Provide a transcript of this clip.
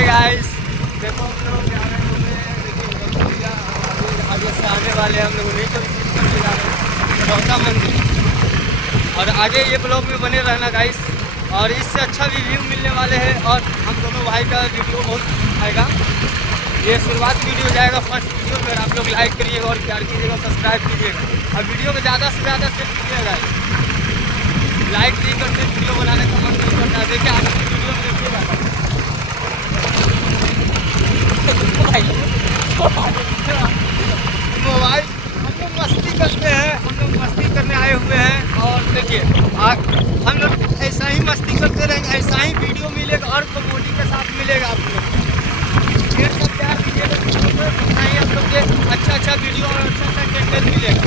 Hi guys, देखो हम लोग जा रहे हैं देखिए भैया आगे से आने वाले हैं, हम लोग उन्हीं को रिसीव करके जा रहे हैं रौता मंदिर। और आगे ये ब्लॉग में बने रहना गाइस, और इससे अच्छा रिव्यू मिलने वाले हैं और हम दोनों भाई का वीडियो बहुत आएगा। ये शुरुआत वीडियो जाएगा फर्स्ट वीडियो पर, आप लोग लाइक करिएगा और प्यार कीजिएगा, सब्सक्राइब कीजिएगा और वीडियो को ज़्यादा से ज़्यादा शेयर कीजिएगा। लाइक नहीं करते वीडियो बनाने का मन नहीं करता, देखिए आगे की वीडियो में देखिएगा। मोबाइल हम लोग मस्ती करते हैं, हम लोग मस्ती करने आए हुए हैं और देखिए हम लोग ऐसा ही मस्ती करते रहेंगे, ऐसा ही वीडियो मिलेगा और कॉमेडी के साथ मिलेगा आप लोग। ढेर सब प्यार दीजिएगा, हम लोग के अच्छा अच्छा वीडियो और अच्छा अच्छा कंटेंट मिलेगा।